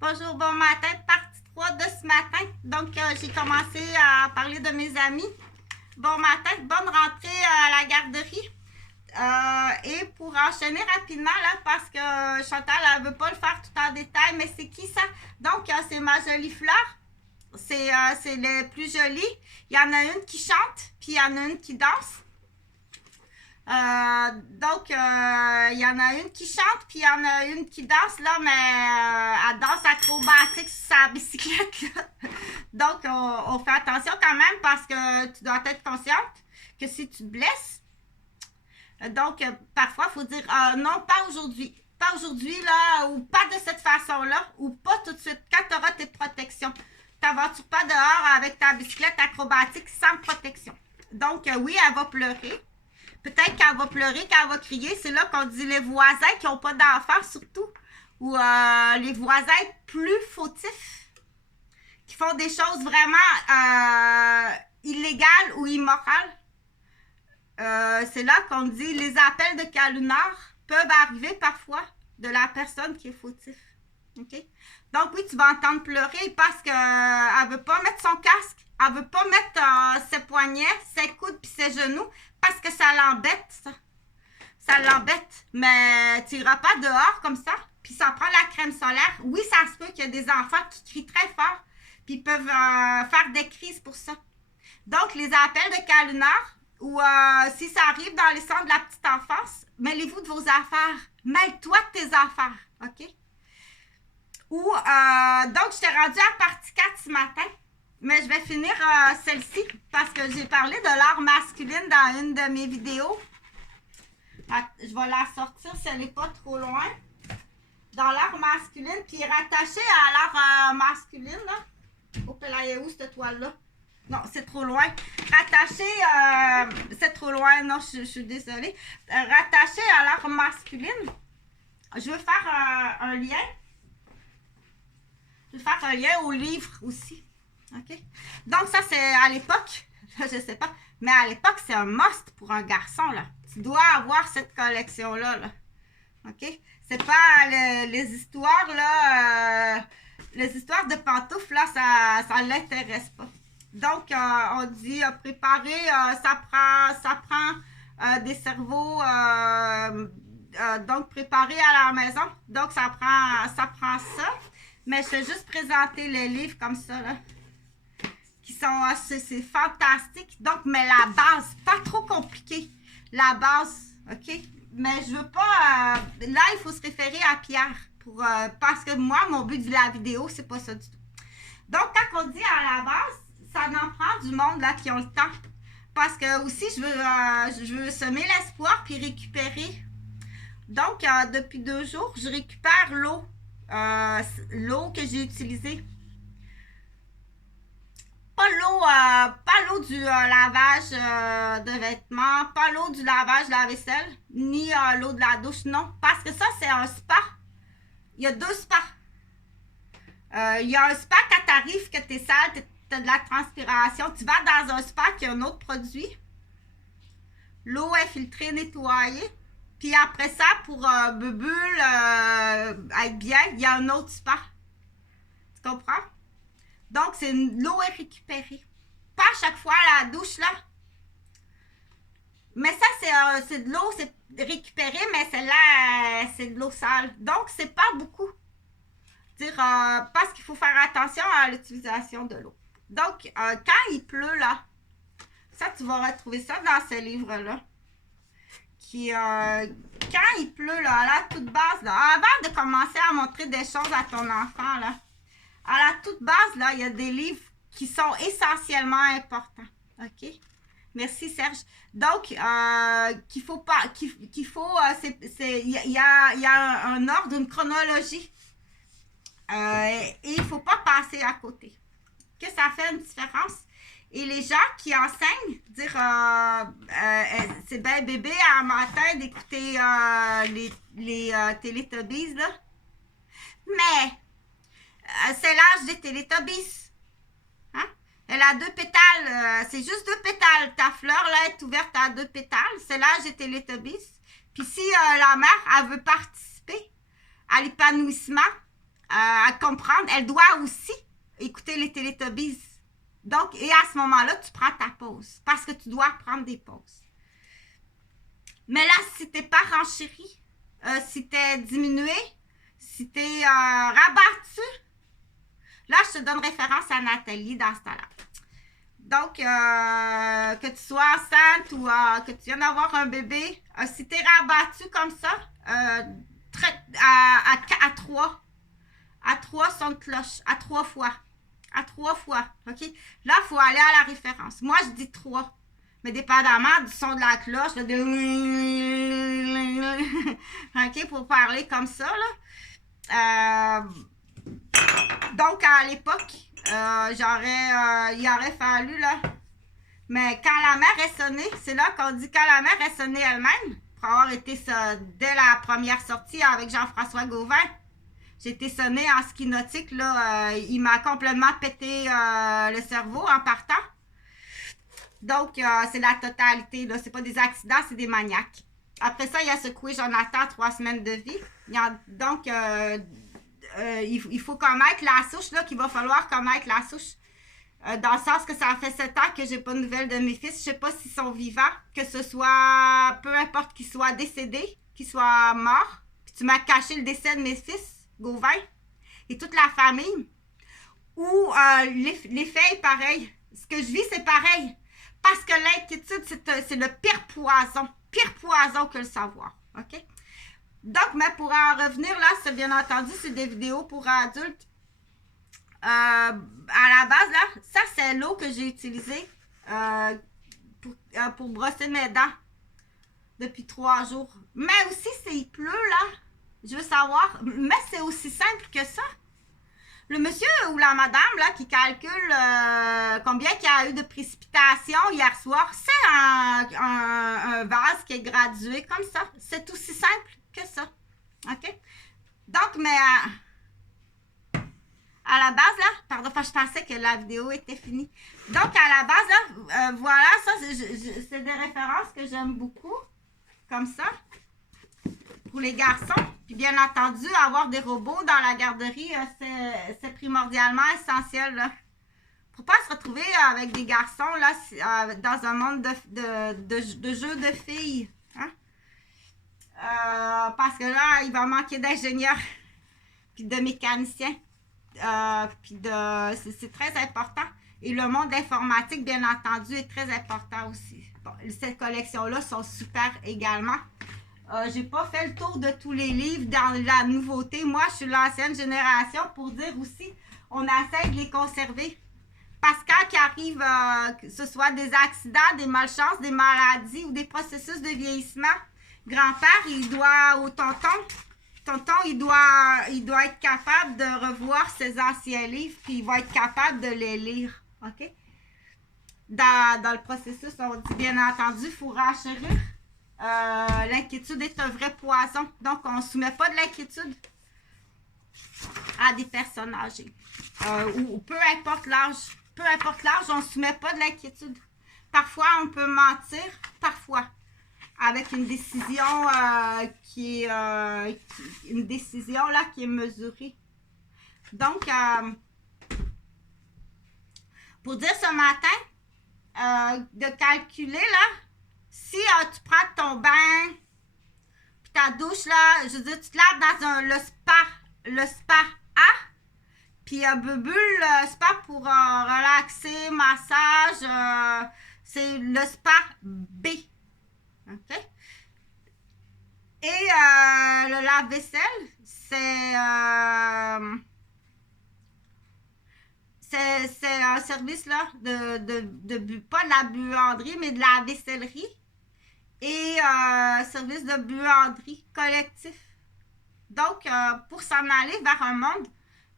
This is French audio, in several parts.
Bonjour, bon matin, partie 3 de ce matin. Donc, j'ai commencé à parler de mes amis. Bon matin, bonne rentrée à la garderie. Et pour enchaîner rapidement, là, parce que Chantal, elle ne veut pas le faire tout en détail, mais c'est qui ça? Donc, c'est ma jolie fleur. C'est les plus jolies. Il y en a une qui chante, puis il y en a une qui danse. Donc, il y en a une qui chante, puis il y en a une qui danse, là, mais elle danse acrobatique sur sa bicyclette, là. Donc, on fait attention quand même parce que tu dois être consciente que si tu te blesses, donc, parfois, il faut dire non, pas aujourd'hui. Pas aujourd'hui, là, ou pas de cette façon-là, ou pas tout de suite, quand tu auras tes protections. Tu t'aventures pas dehors avec ta bicyclette acrobatique sans protection. Donc, oui, elle va pleurer. Peut-être qu'elle va pleurer, qu'elle va crier. C'est là qu'on dit les voisins qui n'ont pas d'enfants, surtout. Ou les voisins plus fautifs. Qui font des choses vraiment illégales ou immorales. C'est là qu'on dit les appels de calunard peuvent arriver parfois de la personne qui est fautif. OK? Donc, oui, tu vas entendre pleurer parce qu'elle ne veut pas mettre son casque. Elle ne veut pas mettre ses poignets, ses coudes puis ses genoux parce que ça l'embête, ça. Ça l'embête. Mais tu n'iras pas dehors comme ça. Puis ça prend la crème solaire. Oui, ça se peut qu'il y a des enfants qui crient très fort puis peuvent faire des crises pour ça. Donc, les appels de calunard ou si ça arrive dans les centres de la petite enfance, mêlez-vous de vos affaires. Mêle-toi de tes affaires. OK? Ou, donc, je t'ai rendu à partie 4 ce matin. Mais je vais finir celle-ci parce que j'ai parlé de l'art masculine dans une de mes vidéos. Je vais la sortir si elle n'est pas trop loin. Dans l'art masculine, puis rattachée à l'art masculine, là. Oh, là, il est où cette toile-là? Non, c'est trop loin. Rattachée, c'est trop loin, non, je suis désolée. Rattachée à l'art masculine, je veux faire un lien. Je veux faire un lien au livre aussi. OK? Donc, ça, c'est à l'époque, je sais pas, mais à l'époque, c'est un must pour un garçon, là. Tu dois avoir cette collection-là, là. OK? C'est pas les histoires, là, les histoires de pantoufles, là, ça l'intéresse pas. Donc, on dit préparer, ça prend des cerveaux, donc préparer à la maison. Donc, ça prend ça. Mais je vais juste présenter les livres comme ça, là. Qui sont, c'est fantastique. Donc, mais la base, pas trop compliqué. La base, OK? Mais je veux pas, là, il faut se référer à Pierre. Parce que moi, mon but de la vidéo, c'est pas ça du tout. Donc, quand on dit à la base, ça en prend du monde, là, qui ont le temps. Parce que aussi, je veux semer l'espoir puis récupérer. Donc, depuis 2 jours, je récupère l'eau. L'eau que j'ai utilisée. Pas l'eau du lavage de vêtements, pas l'eau du lavage de la vaisselle, ni l'eau de la douche, non. Parce que ça, c'est un spa. Il y a 2 spas. Il y a un spa quand tu arrives, que tu es sale, tu as de la transpiration. Tu vas dans un spa qui a un autre produit. L'eau est filtrée, nettoyée. Puis après ça, pour bubule, être bien, il y a un autre spa. Tu comprends? Donc, l'eau est récupérée. Pas à chaque fois à la douche, là. Mais ça, c'est de l'eau, c'est récupéré, mais celle-là, c'est de l'eau sale. Donc, c'est pas beaucoup. Parce qu'il faut faire attention à l'utilisation de l'eau. Donc, quand il pleut, là, ça, tu vas retrouver ça dans ce livre-là. Quand il pleut, là, à la toute base, là, avant de commencer à montrer des choses à ton enfant, là, à la toute base, là, il y a des livres qui sont essentiellement importants. OK? Merci, Serge. Donc, il y a un ordre, une chronologie. Et il ne faut pas passer à côté. Que ça fait une différence. Et les gens qui enseignent, c'est bien bébé à matin d'écouter les Teletubbies, là. Mais, c'est l'âge des Teletubbies. Hein? Elle a 2 pétales. C'est juste 2 pétales. Ta fleur, là, est ouverte à 2 pétales. C'est l'âge des Teletubbies. Puis si la mère, elle veut participer à l'épanouissement, comprendre, elle doit aussi écouter les Télétobies. Donc, et à ce moment-là, tu prends ta pause. Parce que tu dois prendre des pauses. Mais là, si t'es pas renchéri, si t'es diminué, si t'es rabattu, là, je te donne référence à Nathalie dans ce temps-là. Donc, que tu sois enceinte ou que tu viennes d'avoir un bébé, si tu es rabattu comme ça, à 3, à 3 sons de cloche, à 3 fois. À 3 fois, OK? Là, il faut aller à la référence. Moi, je dis 3. Mais dépendamment du son de la cloche, là, OK, pour parler comme ça, là. Donc, à l'époque, il aurait fallu, là. Mais quand la mère est sonnée, c'est là qu'on dit quand la mère est sonnée elle-même, pour avoir été dès la première sortie avec Jean-François Gauvin. J'ai été sonnée en ski nautique, là. Il m'a complètement pété le cerveau en partant. Donc, c'est la totalité, là. C'est pas des accidents, c'est des maniaques. Après ça, il a secoué Jonathan 3 semaines de vie. Donc, il faut connaître la souche, là, qu'il va falloir connaître la souche. Dans le sens que ça fait 7 ans que j'ai pas de nouvelles de mes fils. Je sais pas s'ils sont vivants, que ce soit, peu importe qu'ils soient décédés, qu'ils soient morts. Puis tu m'as caché le décès de mes fils, Gauvin, et toute la famille. Ou les faits, pareil. Ce que je vis, c'est pareil. Parce que l'inquiétude, c'est le pire poison que le savoir. OK? Donc, mais pour en revenir là, c'est bien entendu, c'est des vidéos pour adultes. À la base, là, ça, c'est l'eau que j'ai utilisée pour brosser mes dents depuis 3 jours. Mais aussi, s'il pleut, là, je veux savoir, mais c'est aussi simple que ça. Le monsieur ou la madame, là, qui calcule combien il y a eu de précipitations hier soir, c'est un vase qui est gradué comme ça. C'est aussi simple que ça. OK? Donc, mais... à la base, là, pardon, je pensais que la vidéo était finie. Donc, à la base, là, voilà, ça, c'est des références que j'aime beaucoup, comme ça, pour les garçons. Puis, bien entendu, avoir des robots dans la garderie, c'est primordialement essentiel, là. Pour pas se retrouver avec des garçons, là, dans un monde de jeux de filles, hein? Parce que là, il va manquer d'ingénieurs, puis de mécaniciens. C'est très important. Et le monde informatique, bien entendu, est très important aussi. Bon, cette collection-là sont super également. J'ai pas fait le tour de tous les livres dans la nouveauté. Moi, je suis l'ancienne génération pour dire aussi, on essaie de les conserver. Parce que quand il arrive, que ce soit des accidents, des malchances, des maladies ou des processus de vieillissement, grand-père, il doit au tonton, il doit être capable de revoir ses anciens livres, puis il va être capable de les lire. OK? Dans le processus, on dit bien entendu, il faut renchérir. L'inquiétude est un vrai poison. Donc, on ne soumet pas de l'inquiétude à des personnes âgées. Ou peu importe l'âge. Peu importe l'âge, on ne soumet pas de l'inquiétude. Parfois, on peut mentir. Parfois. Avec une décision qui est mesurée. Donc, pour dire ce matin, de calculer, là, si tu prends ton bain, puis ta douche, là, je veux dire, tu te laves dans le spa A, puis bulle, le spa pour relaxer, massage, c'est le spa B. OK? Et le lave-vaisselle, c'est un service là pas de la buanderie, mais de la vaissellerie. Et service de buanderie collectif. Donc, pour s'en aller vers un monde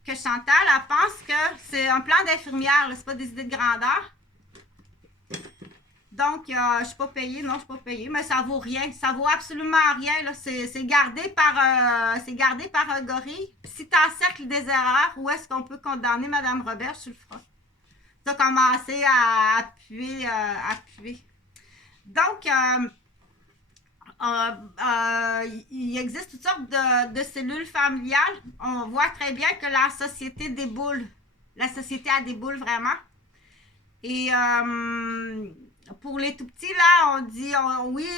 que Chantal, elle pense que c'est un plan d'infirmière, c'est pas des idées de grandeur. Donc, je suis pas payée, non, je suis pas payée, mais ça vaut rien. Ça vaut absolument rien. C'est gardé par un gorille. Puis si tu encercles des erreurs, où est-ce qu'on peut condamner Mme Robert? Tu le feras. Tu as commencé à appuyer. Donc, il existe toutes sortes de cellules familiales. On voit très bien que la société déboule. La société, elle déboule vraiment. Et pour les tout petits, là, on dit oui,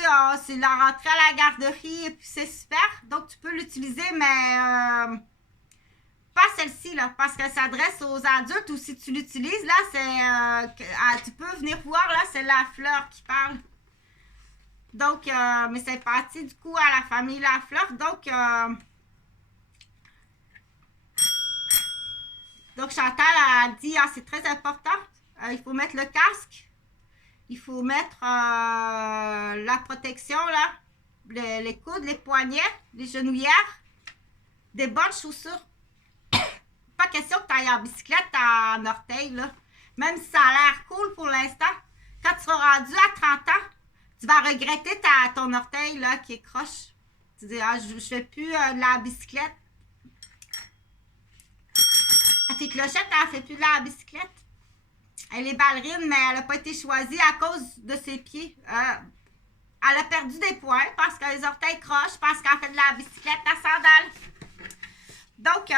c'est la rentrée à la garderie et puis c'est super. Donc, tu peux l'utiliser, mais pas celle-ci, là, parce qu'elle s'adresse aux adultes ou si tu l'utilises, là, tu peux venir voir, là, c'est la fleur qui parle. Donc, mais c'est parti du coup à la famille La Fleur. Donc Chantal a dit, c'est très important. Il faut mettre le casque. Il faut mettre la protection, là. Les coudes, les poignets, les genouillères. Des bonnes chaussures. Pas question que tu ailles en bicyclette en orteil, là. Même si ça a l'air cool pour l'instant. Quand tu seras rendu à 30 ans, tu vas regretter ton orteil là, qui est croche. Tu dis, je ne fais plus de la bicyclette. Elle fait clochette, elle ne fait plus de la bicyclette. Elle est ballerine, mais elle n'a pas été choisie à cause de ses pieds. Elle a perdu des points parce que les orteils crochent, parce qu'elle fait de la bicyclette à sandales. Donc,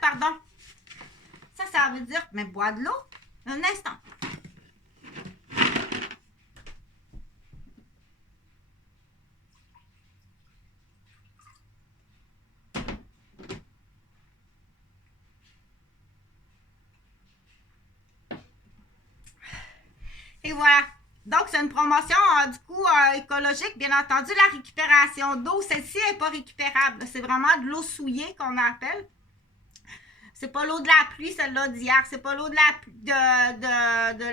pardon. Ça veut dire, mais bois de l'eau. Un instant. Et voilà. Donc, c'est une promotion, du coup, écologique. Bien entendu, la récupération d'eau, celle-ci n'est pas récupérable. C'est vraiment de l'eau souillée qu'on appelle. C'est pas l'eau de la pluie, celle-là d'hier. C'est pas l'eau de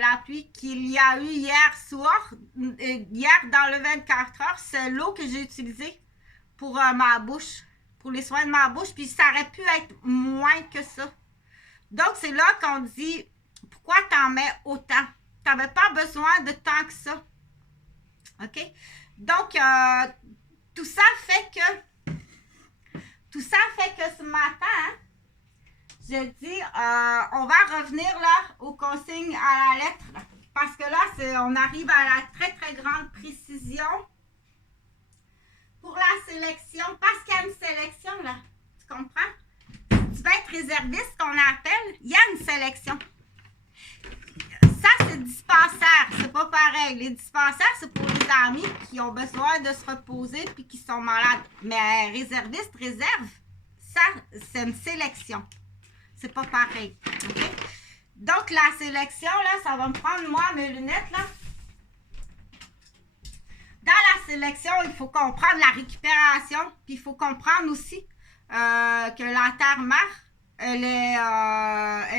la pluie qu'il y a eu hier soir, hier dans le 24 heures. C'est l'eau que j'ai utilisée pour ma bouche, pour les soins de ma bouche. Puis ça aurait pu être moins que ça. Donc, c'est là qu'on dit, pourquoi t'en mets autant? Tu n'avais pas besoin de tant que ça. OK? Donc, tout ça fait que ce matin, hein, je dis, on va revenir là aux consignes à la lettre. Là, parce que là, on arrive à la très, très grande précision pour la sélection. Parce qu'il y a une sélection, là. Tu comprends? Si tu veux être réserviste, qu'on appelle, il y a une sélection. Ça, c'est dispensaire. C'est pas pareil. Les dispensaires, c'est pour les amis qui ont besoin de se reposer puis qui sont malades. Mais réserviste, réserve, ça, c'est une sélection. C'est pas pareil. Okay? Donc, la sélection, là, ça va me prendre, moi, mes lunettes, là. Dans la sélection, il faut comprendre la récupération. Puis, il faut comprendre aussi que la Terre-Mère, elle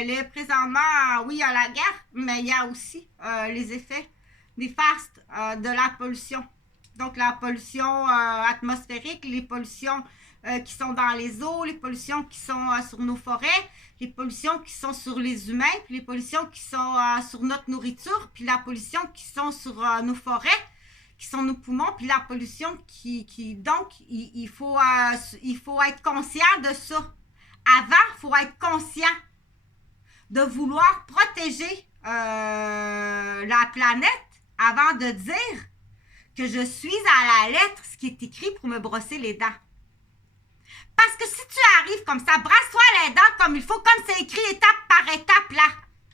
est présentement, oui, à la guerre, mais il y a aussi les effets néfastes de la pollution. Donc, la pollution atmosphérique, les pollutions qui sont dans les eaux, les pollutions qui sont sur nos forêts, les pollutions qui sont sur les humains, puis les pollutions qui sont sur notre nourriture, puis la pollution qui sont sur nos forêts, qui sont nos poumons, puis la pollution donc, il faut être conscient de ça. Avant, il faut être conscient de vouloir protéger la planète avant de dire que je suis à la lettre ce qui est écrit pour me brosser les dents. Parce que si tu arrives comme ça, brasse-toi les dents comme il faut, comme c'est écrit étape par étape là.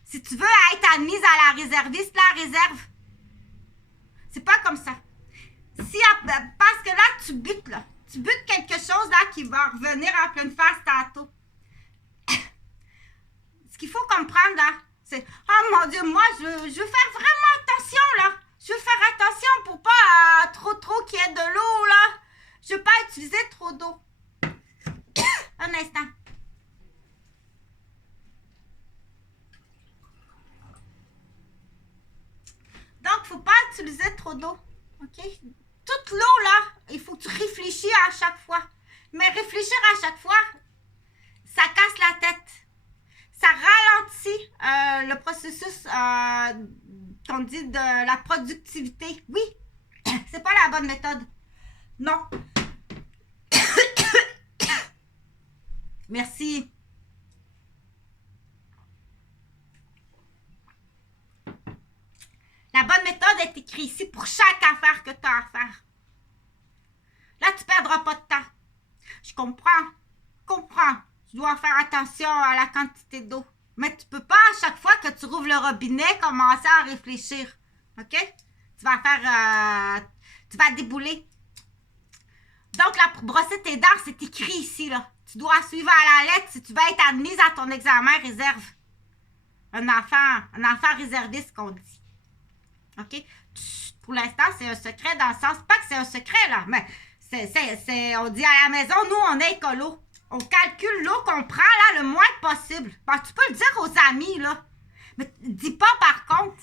Si tu veux être admise à la réserviste, la réserve. C'est pas comme ça. Parce que là, tu butes là. Tu butes quelque chose là qui va revenir en pleine face tantôt. Ce qu'il faut comprendre là, c'est oh mon Dieu, moi je veux faire vraiment attention là. Je veux faire attention pour pas trop qu'il y ait de l'eau là. Je veux pas utiliser trop d'eau. Un instant. Donc, faut pas utiliser trop d'eau. OK? Toute l'eau là, il faut que tu réfléchis à chaque fois. Mais réfléchir à chaque fois, ça casse la tête. Ça ralentit le processus qu'on dit de la productivité. Oui, c'est pas la bonne méthode. Non. Merci. La bonne méthode est écrit ici pour chaque affaire que tu as à faire. Là, tu ne perdras pas de temps. Je comprends. Tu dois faire attention à la quantité d'eau. Mais tu peux pas, à chaque fois que tu rouvres le robinet, commencer à réfléchir. OK? Tu vas débouler. Donc, là, pour brosser tes dents, c'est écrit ici, là. Tu dois suivre à la lettre si tu veux être admise à ton examen réserve. Un enfant réserviste, qu'on dit. OK? Pour l'instant, c'est un secret dans le sens, pas que c'est un secret, là, mais on dit à la maison, nous, on est écolo. On calcule l'eau qu'on prend, là, le moins possible. Bon, tu peux le dire aux amis, là. Mais dis pas, par contre,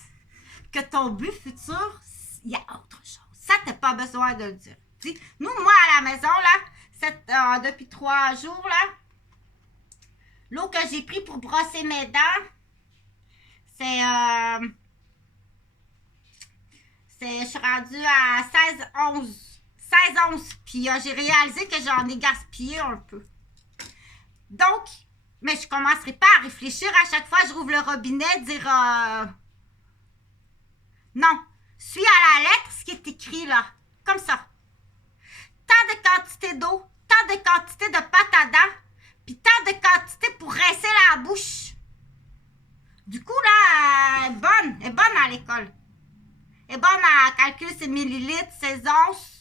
que ton but futur, il y a autre chose. Ça, t'as pas besoin de le dire. T'sais, nous, moi, à la maison, là, depuis 3 jours, là, l'eau que j'ai pris pour brosser mes dents, je suis rendue à 16 onces. Puis j'ai réalisé que j'en ai gaspillé un peu. Donc, mais je commencerai pas à réfléchir à chaque fois que je rouvre le robinet, dire non, suis à la lettre ce qui est écrit là, comme ça. Tant de quantité d'eau, tant de quantité de pâte à dents, puis tant de quantité pour rincer la bouche. Du coup, là, elle est bonne à l'école. Elle est bonne à calculer ses millilitres, ses onces.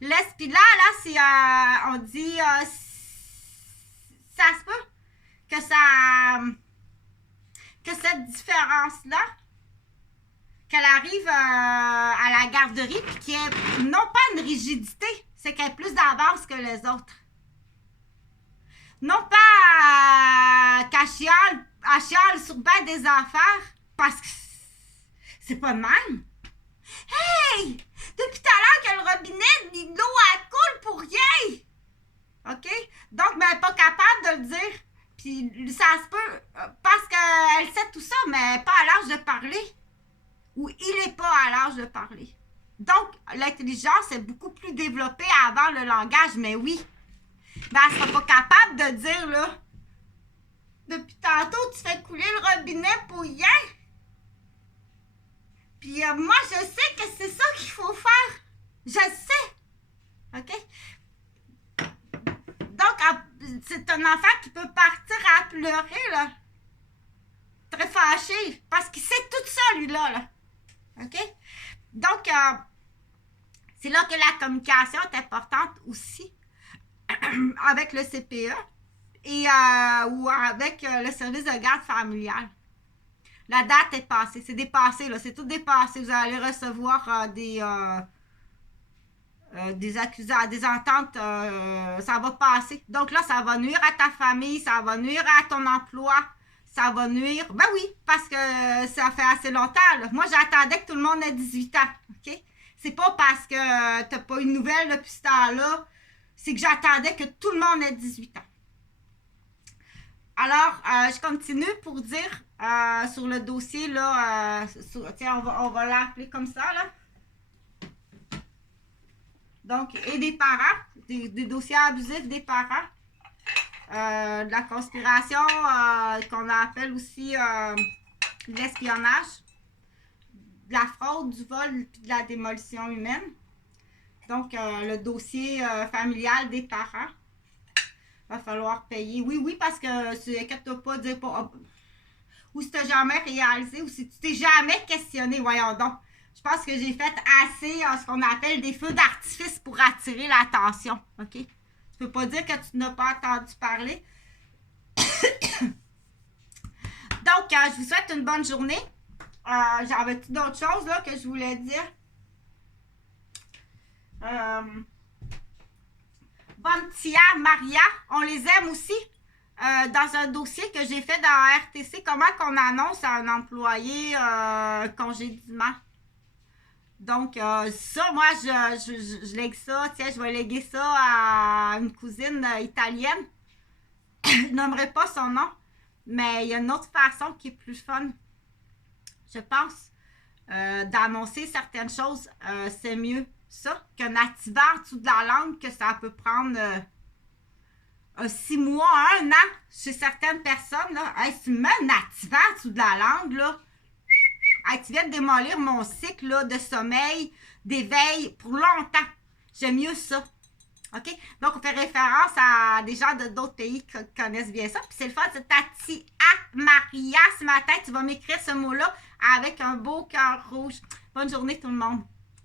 Laisse, puis là, c'est, on dit, ça se peut que cette différence-là, qu'elle arrive à la garderie, puis qu'il n'y ait non pas une rigidité, c'est qu'elle est plus d'avance que les autres. Non pas qu'elle chiale sur ben des affaires, parce que c'est pas de même. Hey! Depuis tout à l'heure que le robinet, l'eau, elle coule pour rien! OK? Donc, mais elle n'est pas capable de le dire. Puis ça se peut, parce qu'elle sait tout ça, mais elle n'est pas à l'âge de parler. Ou il n'est pas à l'âge de parler. Donc, l'intelligence est beaucoup plus développée avant le langage, mais oui. Mais elle ne sera pas capable de dire, là, depuis tantôt, tu fais couler le robinet pour rien. Puis moi, je sais que c'est ça qu'il faut faire. Je sais. OK? Donc, c'est un enfant qui peut partir à pleurer, là. Très fâché. Parce qu'il sait tout ça, lui-là. OK? Donc, c'est là que la communication est importante aussi avec le CPE et ou avec le service de garde familiale. La date est passée. C'est dépassé, là. C'est tout dépassé. Vous allez recevoir des accusations, des ententes. Ça va passer. Donc là, ça va nuire à ta famille. Ça va nuire à ton emploi. Ça va nuire. Ben oui, parce que ça fait assez longtemps, là. Moi, j'attendais que tout le monde ait 18 ans. OK? C'est pas parce que t'as pas eu de nouvelles depuis ce temps-là. C'est que j'attendais que tout le monde ait 18 ans. Alors, je continue pour dire sur le dossier, là, tiens, on va l'appeler comme ça, là. Donc, et des parents, des dossiers abusifs des parents, de la conspiration, qu'on appelle aussi de l'espionnage, de la fraude, du vol, puis de la démolition humaine. Donc, le dossier familial des parents. Va falloir payer. Oui, parce que tu inquiète pas, dire pas. Ou si tu n'as jamais réalisé, ou si tu t'es jamais questionné, voyons donc. Je pense que j'ai fait assez ce qu'on appelle des feux d'artifice pour attirer l'attention. OK? Tu peux pas dire que tu n'as pas entendu parler. Donc, je vous souhaite une bonne journée. J'avais d'autres choses là, que je voulais dire. Bonne Tia, Maria, on les aime aussi. Dans un dossier que j'ai fait dans RTC, comment qu'on annonce à un employé congédiement. Donc, ça, moi, je lègue ça. Tiens, je vais léguer ça à une cousine italienne. Je nommerai pas son nom, mais il y a une autre façon qui est plus fun, je pense, d'annoncer certaines choses. C'est mieux ça qu'un activant en dessous de la langue, que ça peut prendre 6 mois, 1 an chez certaines personnes. Là. Hey, si tu mets un activant en dessous de la langue, là, Hey, tu viens de démolir mon cycle là, de sommeil, d'éveil pour longtemps. J'aime mieux ça. OK? Donc, on fait référence à des gens d'autres pays qui connaissent bien ça. Puis c'est le fun, c'est Tati Maria ce matin. Tu vas m'écrire ce mot-là avec un beau cœur rouge. Bonne journée tout le monde.